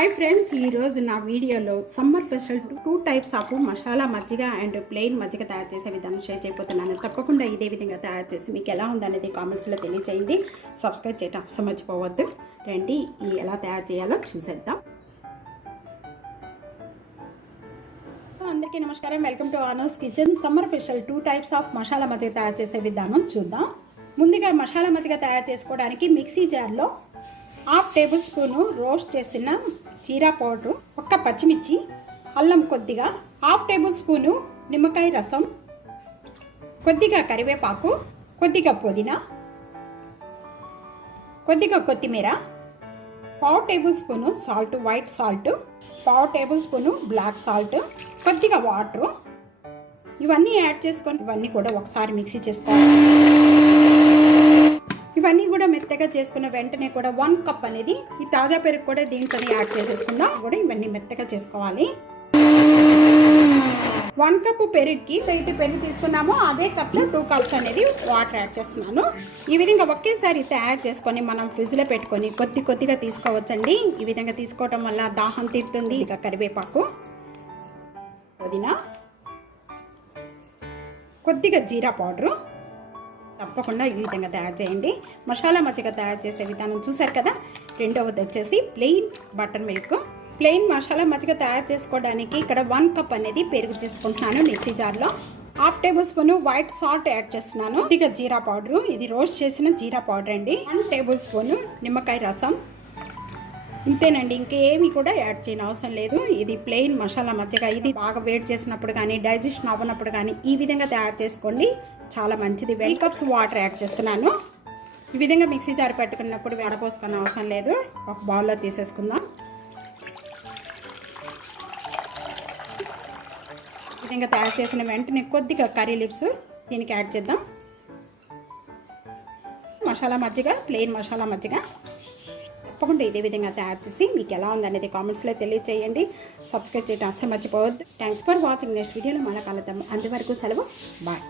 Hi friends, ఈరోజు నా వీడియోలో summer special 2 types of masala మజ్జిగ అండ్ ప్లెయిన్ మజ్జిగ తయారు చేసే విధానం షేర్ చేయబోతున్నాను. తప్పకుండా ఇదే విధంగా తయారు చేసి మీకు ఎలా ఉందనేది కామెంట్స్లో తెలియజేయండి. సబ్స్క్రైబ్ చేయడం అస్సలు మర్చిపోవద్దు. రండి ఎలా తయారు చేయాలో చూసేద్దాం. అందరికీ నమస్కారం. Welcome to TELUGU kitchen. Summer special 2 types of masala మజ్జిగ తయారు చేసే విధానం చూద్దాం. ముందుగా మసాలా మజ్జిగ తయారు చేసుకోవడానికి మిక్సీ జార్లో 1/2 టేబుల్ స్పూను రోస్ట్ చేసిన జీరా పౌడరు, 1 పచ్చిమిర్చి, అల్లం కొద్దిగా, 1/2 టేబుల్ స్పూను నిమ్మకాయ రసం, కొద్దిగా కరివేపాకు, కొద్దిగా పుదీనా, కొద్దిగా కొత్తిమీర, 1/2 table spoon salt, white salt, 1/2 table spoon black salt, కొద్దిగా వాటరు. ఇవన్నీ యాడ్ చేసుకొని ఇవన్నీ కూడా ఒకసారి మిక్సీ చేసుకోవాలి. ఇవన్నీ కూడా మెత్తగా చేసుకున్న వెంటనే కూడా 1 కప్ అనేది ఈ తాజా పెరుగు కూడా దీంట్లో యాడ్ చేసేసుకుందాం. కూడా ఇవన్నీ మెత్తగా చేసుకోవాలి. 1 కప్ పెరుగుకి అయితే పెరుగు తీసుకున్నామో అదే కప్లో 2 కప్స్ అనేది వాటర్ యాడ్ చేస్తున్నాను. ఈ విధంగా ఒకేసారి తయారు చేసుకొని మనం ఫ్రిడ్జ్లో పెట్టుకొని కొద్దిగా తీసుకోవచ్చండి. ఈ విధంగా తీసుకోవటం వల్ల దాహం తీరుతుంది. ఇక కరివేపాకు, పుదీనా, కొద్దిగా జీరా పౌడరు. తప్పకుండా ఈ విధంగా తయారు చేయండి. మసాలా మజ్జిగ తయారు చేసే విధానం చూసారు కదా. రెండవది వచ్చేసి plain butter milk. Plain masala మజ్జిగ తయారు చేసుకోవడానికి ఇక్కడ 1 కప్ అనేది పెరుగు తీసుకుంటున్నాను మిక్సీ జార్లో. 1/2 table spoon white salt add చేస్తున్నాను. కొద్దిగా జీరా పౌడరు, ఇది రోస్ట్ చేసిన జీరా పౌడర్ అండి. 1 టేబుల్ స్పూన్ నిమ్మకాయ రసం. ఇంతేనండి, ఇంకేమి కూడా యాడ్ చేయని అవసరం లేదు. ఇది ప్లెయిన్ మసాలా మజ్జిగ. ఇది బాగా వేడి చేసినప్పుడు కానీ డైజెషన్ అవ్వనప్పుడు కానీ ఈ విధంగా తయారు చేసుకోండి, చాలా మంచిది. 2 కప్స్ వాటర్ యాడ్ చేస్తున్నాను. ఈ విధంగా మిక్సీ జార్ పెట్టుకున్నప్పుడు వడపోసుకునే అవసరం లేదు. ఒక బౌల్లో తీసేసుకుందాం. ఈ విధంగా తయారు చేసిన వెంటనే కొద్దిగా కర్రీ లీవ్స్ దీనికి యాడ్ చేద్దాం. మసాలా మజ్జిగ, ప్లెయిన్ మసాలా మజ్జిగ. తప్పకుండా ఇదే విధంగా తయారు చేసి మీకు ఎలా ఉందనేది కామెంట్స్లో తెలియజేయండి. సబ్స్క్రైబ్ చేయడం అస్సలు మర్చిపోవద్దు. Thanks for watching. నెక్స్ట్ వీడియోలో మళ్ళీ కలుద్దాం. అంతవరకు సెలవు. బాయ్.